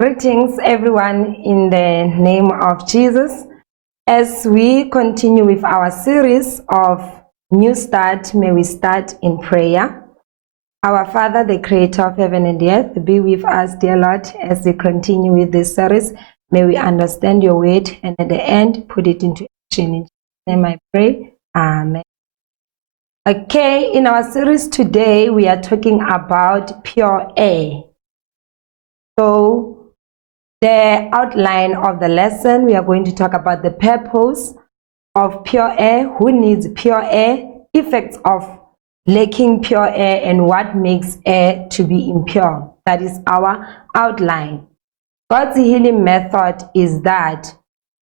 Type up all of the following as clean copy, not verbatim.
Greetings, everyone, in the name of Jesus. As we continue with our series of New Start, may we start in prayer. Our Father, the Creator of heaven and earth, be with us, dear Lord, as we continue with this series. May we understand your word and at the end put it into action. In Jesus' name I pray. Amen. Okay, in our series today, we are talking about pure air. So, the outline of the lesson, we are going to talk about the purpose of pure air, who needs pure air, effects of lacking pure air, and what makes air to be impure. That is our outline. God's healing method is that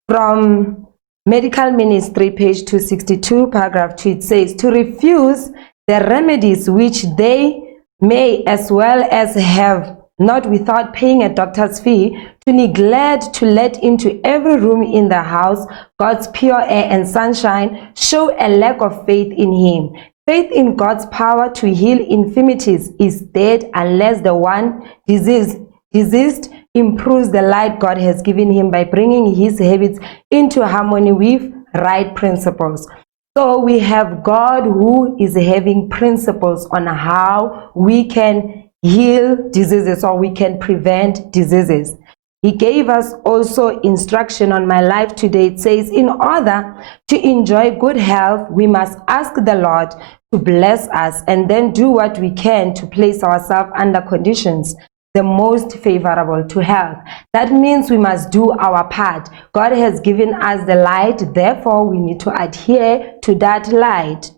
from Medical Ministry, page 262, paragraph 2, it says, to refuse the remedies which they may as well as have not without paying a doctor's fee, to neglect to let into every room in the house God's pure air and sunshine, show a lack of faith in Him. Faith in God's power to heal infirmities is dead unless the one diseased improves the light God has given him by bringing his habits into harmony with right principles. So we have God who is having principles on how we can heal diseases or we can prevent diseases. He gave us also instruction on my life today. It says, in order to enjoy good health, we must ask the Lord to bless us and then do what we can to place ourselves under conditions the most favorable to health. That means we must do our part. God has given us the light, therefore we need to adhere to that light.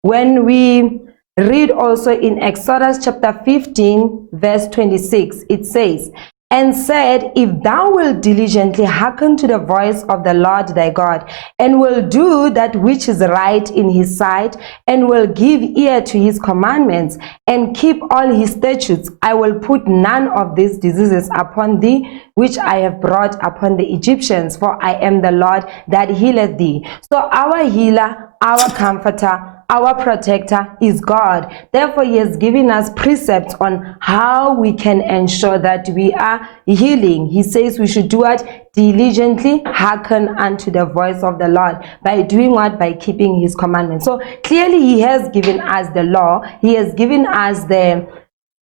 When we read also in Exodus chapter 15, verse 26, it says, and said, if thou wilt diligently hearken to the voice of the Lord thy God, and will do that which is right in his sight, and will give ear to his commandments, and keep all his statutes, I will put none of these diseases upon thee, which I have brought upon the Egyptians, for I am the Lord that healeth thee. So our healer, our comforter, our protector is God. Therefore, He has given us precepts on how we can ensure that we are healing. He says we should do it diligently, hearken unto the voice of the Lord. By doing what? By keeping His commandments. So clearly, He has given us the law. He has given us the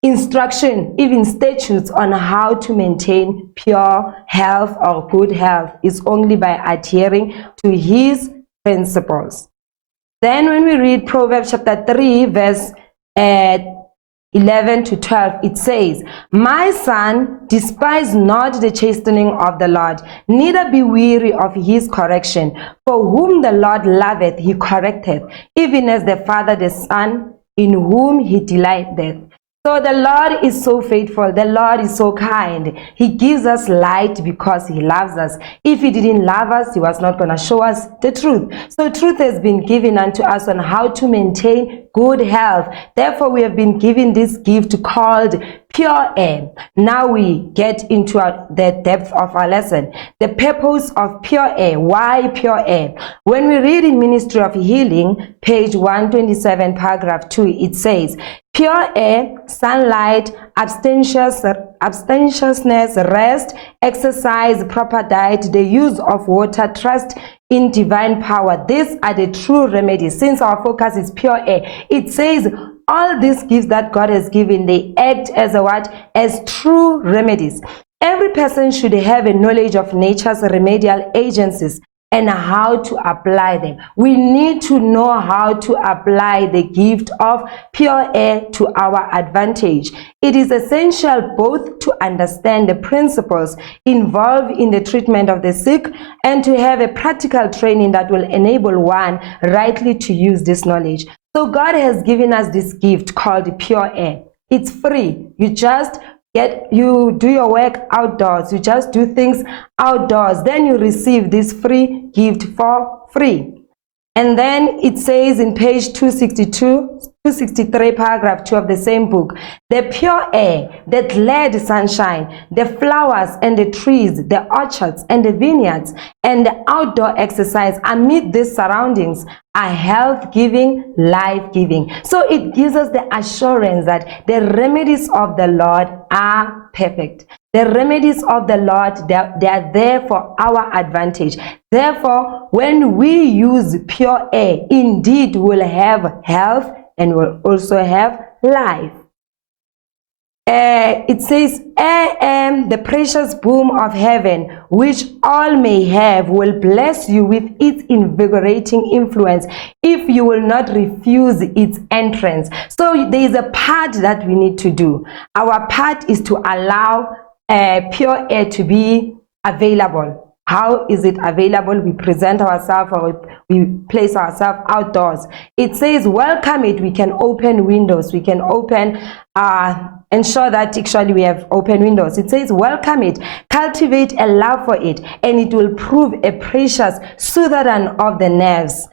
instruction, even statutes on how to maintain pure health or good health. Is only by adhering to His principles. Then when we read Proverbs chapter 3, verse 11 to 12, it says, my son, despise not the chastening of the Lord, neither be weary of his correction. For whom the Lord loveth, he correcteth, even as the father the son, in whom he delighteth. So the Lord is so faithful. The Lord is so kind. He gives us light because He loves us. If He didn't love us, He was not going to show us the truth. So truth has been given unto us on how to maintain good health. Therefore, we have been given this gift called pure air. Now we get into the depth of our lesson. The purpose of pure air. Why pure air? When we read in Ministry of Healing, page 127, paragraph 2, it says, pure air, sunlight, abstemiousness, rest, exercise, proper diet, the use of water, trust in divine power. These are the true remedies. Since our focus is pure air, it says all these gifts that God has given, they act as a what? As true remedies. Every person should have a knowledge of nature's remedial agencies and how to apply them. We need to know how to apply the gift of pure air to our advantage. It is essential both to understand the principles involved in the treatment of the sick and to have a practical training that will enable one rightly to use this knowledge. So God has given us this gift called pure air. It's free. You do your work outdoors. You just do things outdoors. Then you receive this free gift for free. And then it says in page 263, paragraph 2 of the same book, the pure air, the glad sunshine, the flowers and the trees, the orchards and the vineyards, and the outdoor exercise amid these surroundings are health-giving, life-giving. So it gives us the assurance that the remedies of the Lord are perfect. The remedies of the Lord, they are there for our advantage. Therefore, when we use pure air, indeed we'll have health and we'll also have life. It says, I am the precious boom of heaven, which all may have, will bless you with its invigorating influence if you will not refuse its entrance. So there is a part that we need to do. Our part is to allow pure air to be available. How is it available? We present ourselves or we place ourselves outdoors. It says, welcome it. We can open windows. We can open, ensure that actually we have open windows. It says, welcome it. Cultivate a love for it, and it will prove a precious soother of the nerves.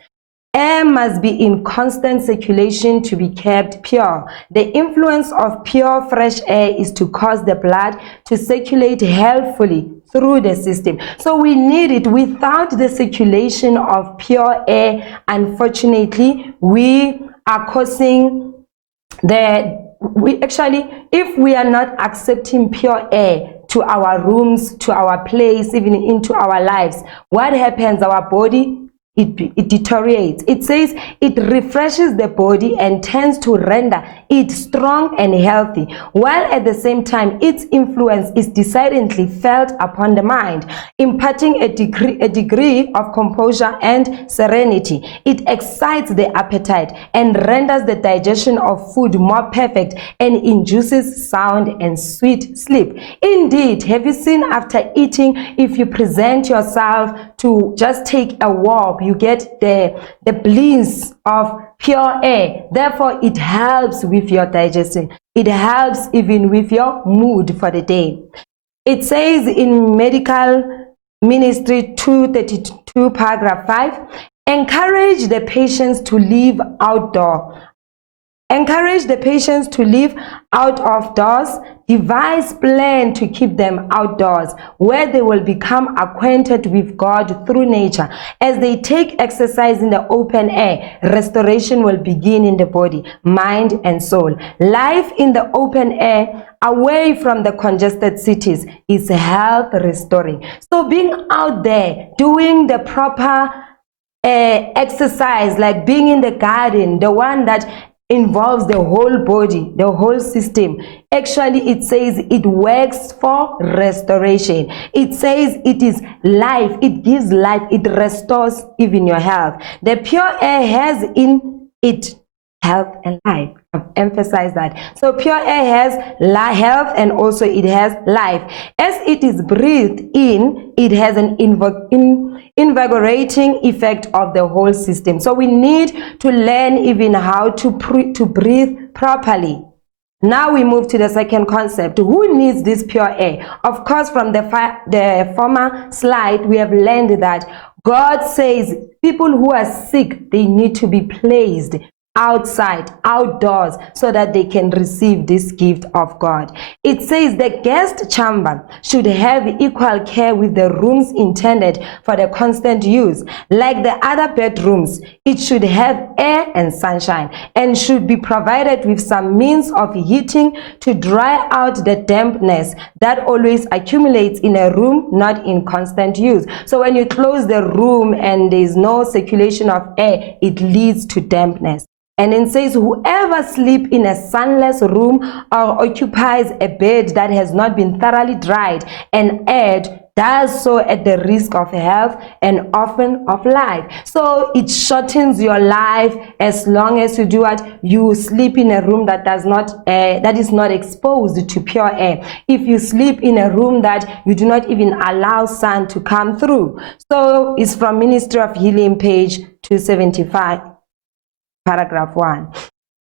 Air must be in constant circulation to be kept pure. The influence of pure, fresh air is to cause the blood to circulate healthfully through the system. So we need it. Without the circulation of pure air, unfortunately, we are causing if we are not accepting pure air to our rooms, to our place, even into our lives, what happens? Our body, it deteriorates. It says it refreshes the body and tends to render it strong and healthy, while at the same time its influence is decidedly felt upon the mind, imparting a degree of composure and serenity. It excites the appetite and renders the digestion of food more perfect and induces sound and sweet sleep. Indeed, have you seen after eating, if you present yourself to just take a walk, you get the bliss of pure air. Therefore, it helps with your digestion. It helps even with your mood for the day. It says in Medical Ministry 232, paragraph 5, encourage the patients to live outdoor. Encourage the patients to live out of doors. Devise plan to keep them outdoors, where they will become acquainted with God through nature. As they take exercise in the open air, restoration will begin in the body, mind, and soul. Life in the open air, away from the congested cities, is health restoring. So being out there, doing the proper exercise, like being in the garden, the one that involves the whole body, the whole system. Actually, it says it works for restoration. It says it is life. It gives life. It restores even your health. The pure air has in it health and life. I've emphasized that. So pure air has health and also it has life. As it is breathed in, it has an invigorating effect of the whole system. So we need to learn even how to breathe properly. Now we move to the second concept. Who needs this pure air? Of course, from the former slide, we have learned that God says people who are sick, they need to be placed outside, outdoors, so that they can receive this gift of God. It says the guest chamber should have equal care with the rooms intended for the constant use. Like the other bedrooms, it should have air and sunshine, and should be provided with some means of heating to dry out the dampness that always accumulates in a room not in constant use. So when you close the room and there is no circulation of air, it leads to dampness. And it says, whoever sleeps in a sunless room or occupies a bed that has not been thoroughly dried and aired does so at the risk of health and often of life. So it shortens your life as long as you do what? You sleep in a room that is not exposed to pure air. If you sleep in a room that you do not even allow sun to come through. So it's from Ministry of Healing, page 275. Paragraph 1.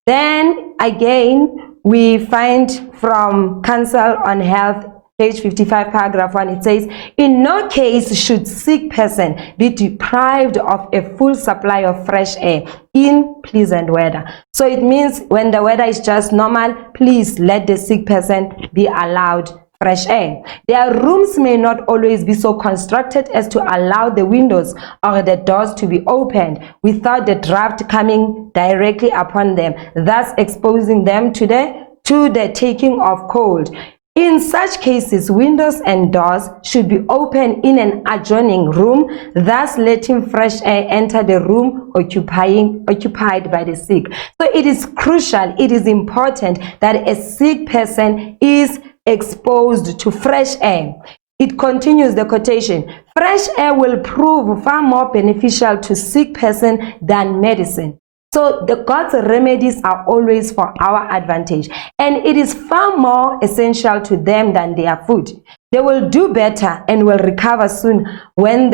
Then again, we find from Council on Health, page 55, paragraph 1, it says, in no case should sick person be deprived of a full supply of fresh air in pleasant weather. So it means when the weather is just normal, please let the sick person be allowed fresh air. Their rooms may not always be so constructed as to allow the windows or the doors to be opened without the draft coming directly upon them, thus exposing them to the taking of cold. In such cases, windows and doors should be open in an adjoining room, thus letting fresh air enter the room occupied by the sick. So it is crucial, it is important that a sick person is exposed to fresh air. It continues the quotation, fresh air will prove far more beneficial to sick person than medicine. So God's remedies are always for our advantage, and it is far more essential to them than their food. They will do better and will recover soon when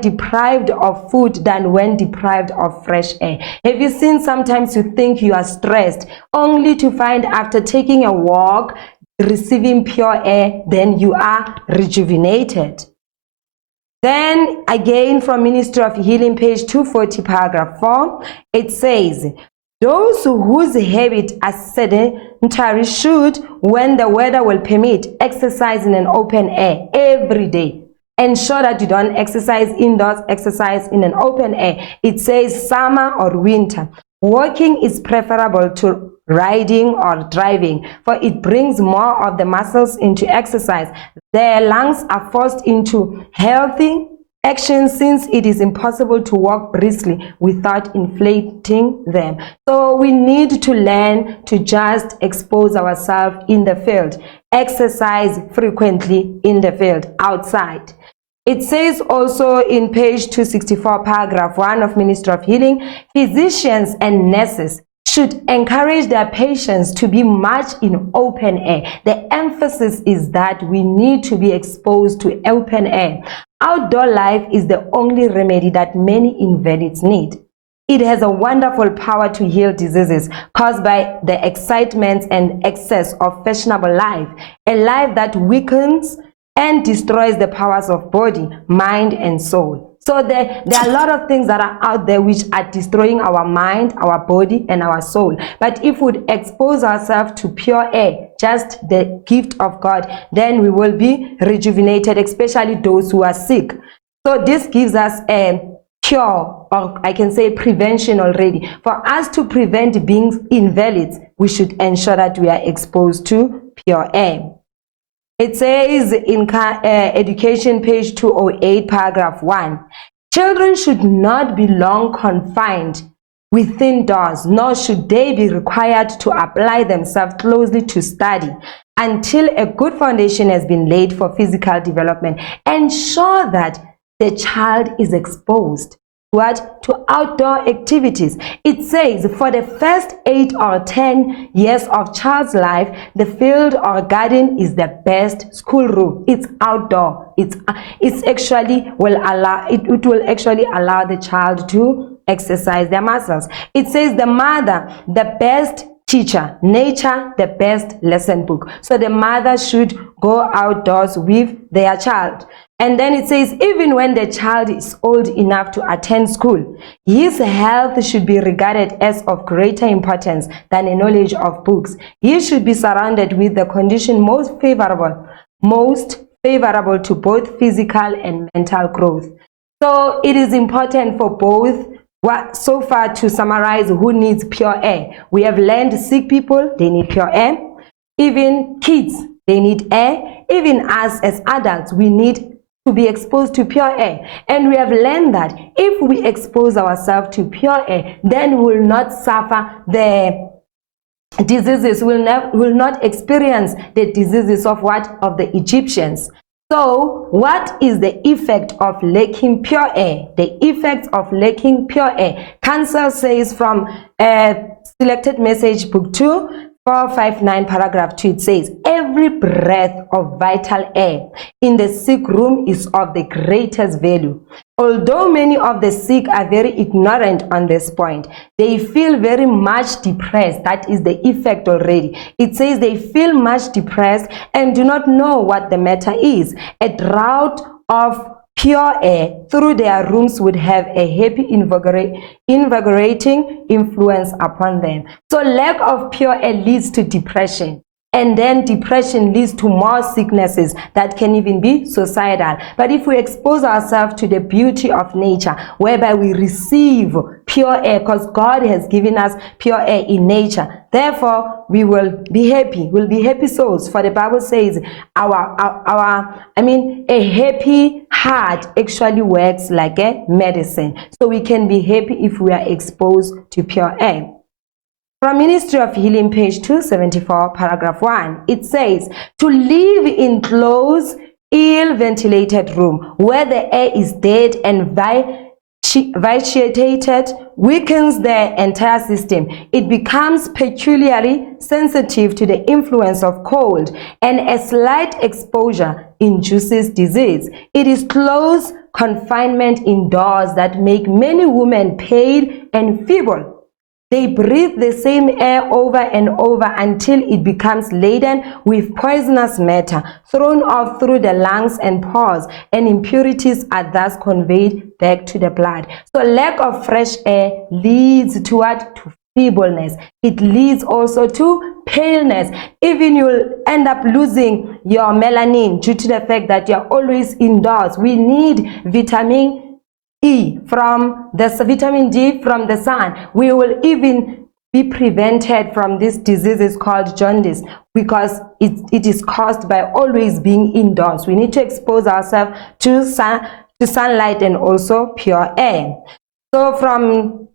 deprived of food than when deprived of fresh air. Have you seen sometimes you think you are stressed only to find after taking a walk, receiving pure air, then you are rejuvenated? Then again from Ministry of Healing, page 240, paragraph 4, it says, those whose habits are sedentary should, when the weather will permit, exercise in an open air every day. Ensure that you don't exercise indoors, exercise in an open air. It says summer or winter. Walking is preferable to riding or driving, for it brings more of the muscles into exercise. Their lungs are forced into healthy action since it is impossible to walk briskly without inflating them. So we need to learn to just expose ourselves in the field, exercise frequently in the field, outside. It says also in page 264, paragraph 1 of Ministry of Healing, physicians and nurses should encourage their patients to be much in open air. The emphasis is that we need to be exposed to open air. Outdoor life is the only remedy that many invalids need. It has a wonderful power to heal diseases caused by the excitement and excess of fashionable life, a life that weakens and destroys the powers of body, mind, and soul. So there are a lot of things that are out there which are destroying our mind, our body, and our soul. But if we expose ourselves to pure air, just the gift of God, then we will be rejuvenated, especially those who are sick. So this gives us a cure, or I can say prevention already. For us to prevent being invalids, we should ensure that we are exposed to pure air. It says in Education, page 208, paragraph 1, children should not be long confined within doors, nor should they be required to apply themselves closely to study until a good foundation has been laid for physical development. Ensure that the child is exposed to outdoor activities. It says for the first 8 or 10 years of child's life, the field or garden is the best schoolroom. It's outdoor. It will actually allow the child to exercise their muscles. It says the mother, the best teacher, nature, the best lesson book. So the mother should go outdoors with their child. And then it says, even when the child is old enough to attend school, his health should be regarded as of greater importance than a knowledge of books. He should be surrounded with the condition most favorable to both physical and mental growth. So it is important for both. So far, to summarize, who needs pure air? We have learned sick people, they need pure air. Even kids, they need air. Even us as adults, we need to be exposed to pure air. And we have learned that if we expose ourselves to pure air, then we will not suffer the diseases, will not experience the diseases of the Egyptians. So what is the effect of lacking pure air? The effects of lacking pure air. Council says from Selected Message, Book 2, 459, paragraph 2, it says, every breath of vital air in the sick room is of the greatest value. Although many of the sick are very ignorant on this point, they feel very much depressed. That is the effect already. It says they feel much depressed and do not know what the matter is. A draught of pure air through their rooms would have a happy, invigorating influence upon them. So lack of pure air leads to depression. and then depression leads to more sicknesses that can even be suicidal. But if we expose ourselves to the beauty of nature, whereby we receive pure air, because God has given us pure air in nature, therefore we will be happy. We'll be happy souls. For the Bible says a happy heart actually works like a medicine. So we can be happy if we are exposed to pure air. From Ministry of Healing, page 274, paragraph 1, it says, to live in close, ill-ventilated room where the air is dead and vitiated weakens the entire system. It becomes peculiarly sensitive to the influence of cold, and a slight exposure induces disease. It is close confinement indoors that make many women pale and feeble. They breathe the same air over and over until it becomes laden with poisonous matter, thrown off through the lungs and pores, and impurities are thus conveyed back to the blood. So lack of fresh air leads to what? To feebleness. It leads also to paleness. Even you'll end up losing your melanin due to the fact that you're always indoors. We need vitamin E from the vitamin D from the sun. We will even be prevented from this disease called jaundice because it is caused by always being indoors. We need to expose ourselves to sunlight and also pure air. So from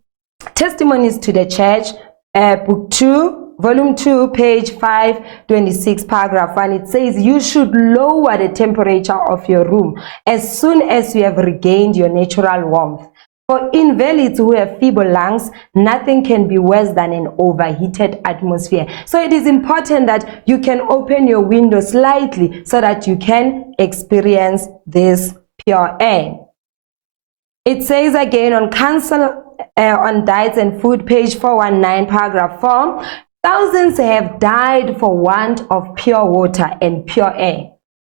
Testimonies to the Church, book 2, volume 2, page 526, paragraph 1, it says, you should lower the temperature of your room as soon as you have regained your natural warmth. For invalids who have feeble lungs, nothing can be worse than an overheated atmosphere. So it is important that you can open your window slightly so that you can experience this pure air. It says again on Council on Diets and Food, page 419, paragraph 4, thousands have died for want of pure water and pure air.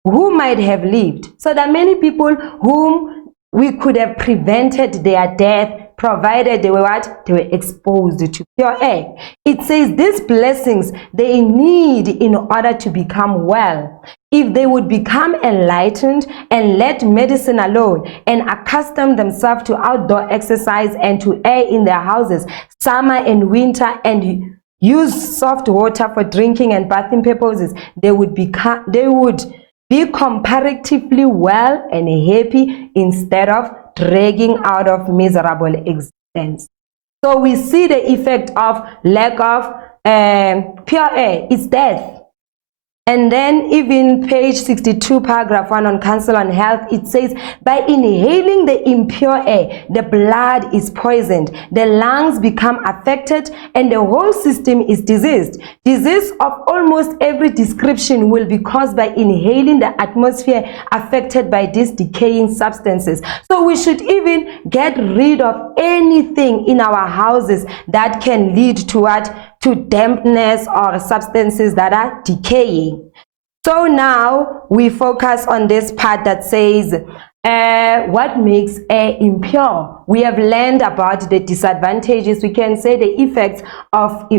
Who might have lived? So there are many people whom we could have prevented their death provided they were what? They were exposed to pure air. It says these blessings they need in order to become well. If they would become enlightened and let medicine alone and accustom themselves to outdoor exercise and to air in their houses, summer and winter, and use soft water for drinking and bathing purposes, they would be comparatively well and happy instead of dragging out of miserable existence. So we see the effect of lack of pure air. It's death. And then even page 62, paragraph 1 on Council on Health, it says, by inhaling the impure air, the blood is poisoned, the lungs become affected, and the whole system is diseased. Disease of almost every description will be caused by inhaling the atmosphere affected by these decaying substances. So we should even get rid of anything in our houses that can lead to what? To dampness or substances that are decaying. So now we focus on this part that says what makes air impure. We have learned about the disadvantages. We can say the effects of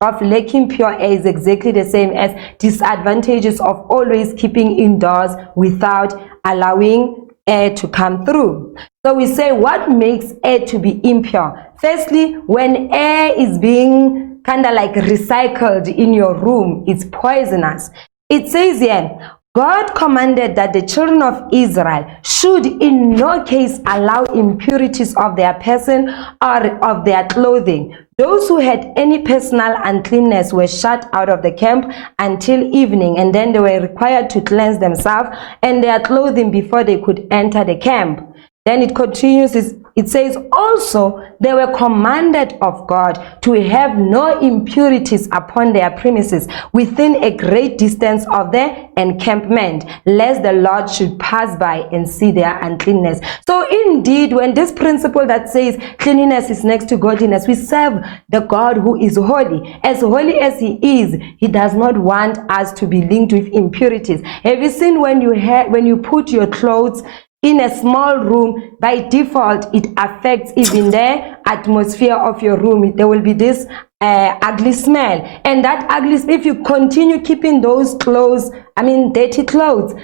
lacking pure air is exactly the same as disadvantages of always keeping indoors without allowing air to come through. So we say what makes air to be impure. Firstly, when air is being kind of like recycled in your room, it's poisonous. It says here, God commanded that the children of Israel should in no case allow impurities of their person or of their clothing. Those who had any personal uncleanness were shut out of the camp until evening, and then they were required to cleanse themselves and their clothing before they could enter the camp. Then it continues, it says, also they were commanded of God to have no impurities upon their premises within a great distance of the encampment, lest the Lord should pass by and see their uncleanness. So indeed, when this principle that says cleanliness is next to godliness, we serve the God who is holy. As holy as he is, he does not want us to be linked with impurities. Have you seen when you put your clothes in a small room, by default, it affects even the atmosphere of your room. There will be this ugly smell. And that ugly, if you continue keeping those clothes, dirty clothes,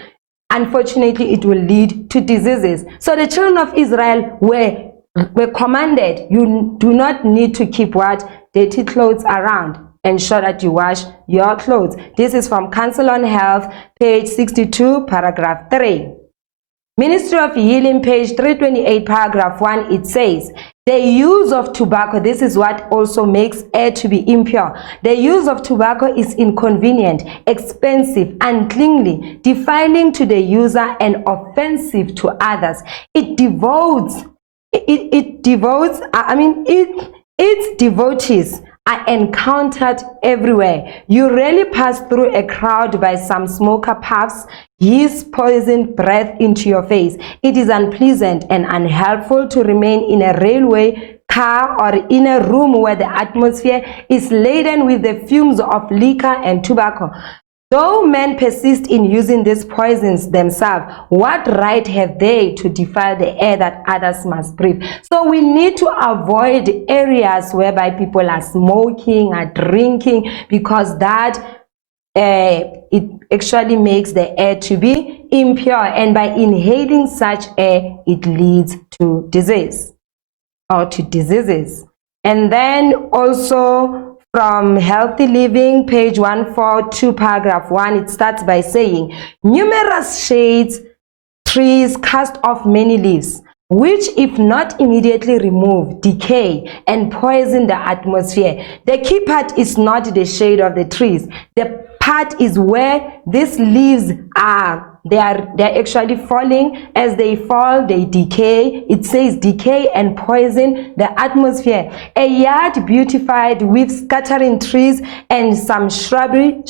unfortunately, it will lead to diseases. So the children of Israel were commanded, you do not need to keep what? Dirty clothes around. Ensure that you wash your clothes. This is from Council on Health, page 62, paragraph 3. Ministry of Healing, page 328, paragraph 1, it says, the use of tobacco, this is what also makes air to be impure. The use of tobacco is inconvenient, expensive, uncleanly, defiling to the user, and offensive to others. Its devotees are encountered everywhere. You rarely pass through a crowd by some smoker puffs his poisoned breath into your face. It is unpleasant and unhelpful to remain in a railway car or in a room where the atmosphere is laden with the fumes of liquor and tobacco. Though men persist in using these poisons themselves, what right have they to defile the air that others must breathe? So we need to avoid areas whereby people are smoking, are drinking, because that it actually makes the air to be impure, and by inhaling such air, it leads to disease or to diseases. And then also from Healthy Living, page 142, paragraph 1, it starts by saying, numerous shades, trees cast off many leaves, which if not immediately removed, decay and poison the atmosphere. The key part is not the shade of the trees. The part is where these leaves are. They're actually falling. As they fall, they decay. It says decay and poison the atmosphere. A yard beautified with scattering trees and some shrubbery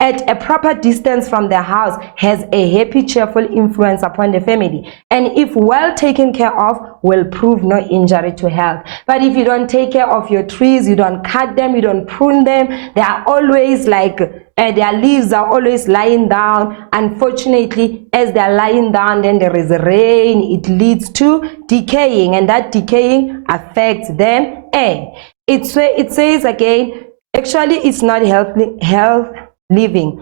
at a proper distance from the house has a happy, cheerful influence upon the family, and if well taken care of, will prove no injury to health. But if you don't take care of your trees, you don't cut them, you don't prune them, they are always like their leaves are always lying down. Unfortunately, as they are lying down, then there is rain, it leads to decaying, and that decaying affects the air. It says again, actually it's not health living,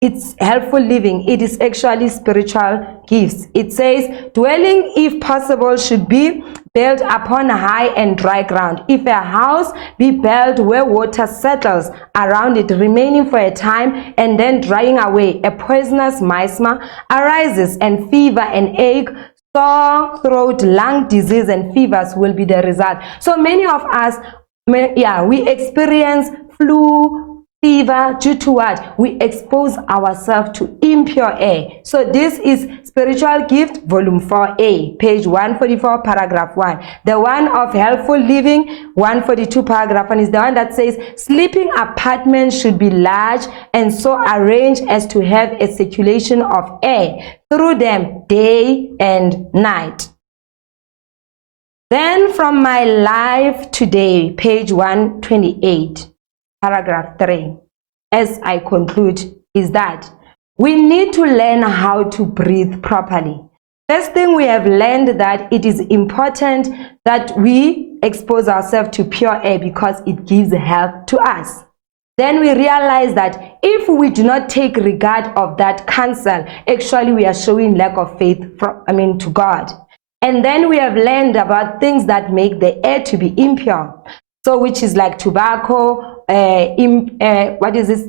it's helpful living. It is actually spiritual gifts. It says, dwelling, if possible, should be built upon high and dry ground. If a house be built where water settles around it, remaining for a time and then drying away, a poisonous miasma arises, and fever and ache, sore throat, lung disease, and fevers will be the result. So many of us, we experience flu, fever due to what? We expose ourselves to impure air. So this is Spiritual Gift, volume 4A, page 144, paragraph 1. The one of Helpful Living, 142, paragraph 1, is the one that says, sleeping apartments should be large and so arranged as to have a circulation of air through them day and night. Then from My Life Today, page 128, paragraph 3, as I conclude, is that we need to learn how to breathe properly. First thing, we have learned that it is important that we expose ourselves to pure air because it gives health to us. Then we realize that if we do not take regard of that counsel, actually we are showing lack of faith to God. And then we have learned about things that make the air to be impure. So which is like tobacco,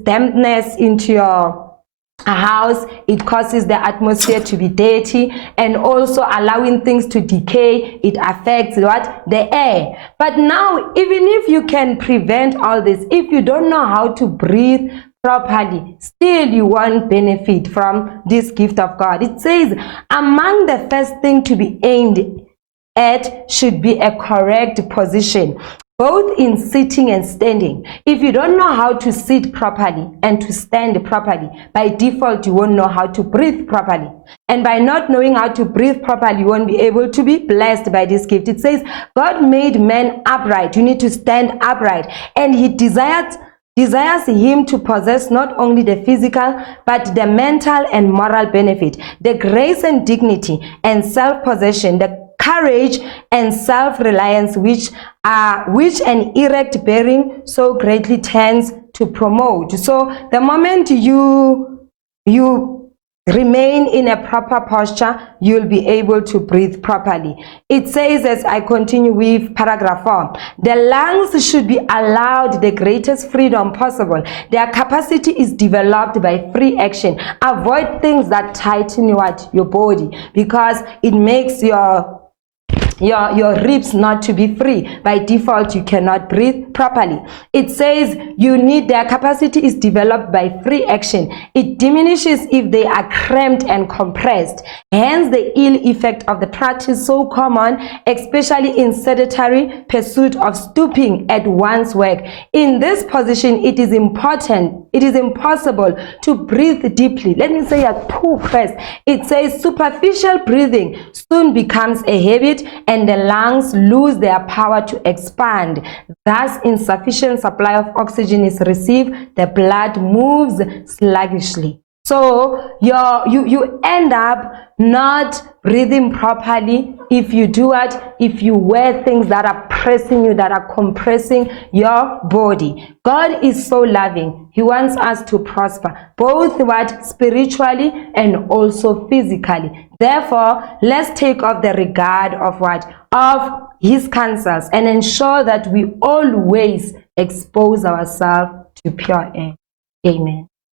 dampness into your house. It causes the atmosphere to be dirty, and also allowing things to decay. It affects what? The air. But now, even if you can prevent all this, if you don't know how to breathe properly, still you won't benefit from this gift of God. It says, among the first thing to be aimed at should be a correct position, both in sitting and standing. If you don't know how to sit properly and to stand properly, by default you won't know how to breathe properly. And by not knowing how to breathe properly, you won't be able to be blessed by this gift. It says, God made man upright. You need to stand upright. And he desired desires him to possess not only the physical but the mental and moral benefit, the grace and dignity and self-possession, the courage and self-reliance which an erect bearing so greatly tends to promote. So the moment you remain in a proper posture, you'll be able to breathe properly. It says, as I continue with paragraph 4, the lungs should be allowed the greatest freedom possible. Their capacity is developed by free action. Avoid things that tighten your body, because it makes your ribs not to be free. By default, you cannot breathe properly. It says their capacity is developed by free action. It diminishes if they are cramped and compressed. Hence the ill effect of the practice so common, especially in sedentary pursuit of stooping at one's work. In this position, it is impossible to breathe deeply. Let me say a two first. It says superficial breathing soon becomes a habit, and the lungs lose their power to expand. Thus, insufficient supply of oxygen is received, the blood moves sluggishly. So you end up not breathing properly if you do it, if you wear things that are pressing you, that are compressing your body. God is so loving. He wants us to prosper, both spiritually and also physically. Therefore, let's take off the regard of his counsels and ensure that we always expose ourselves to pure air. Amen.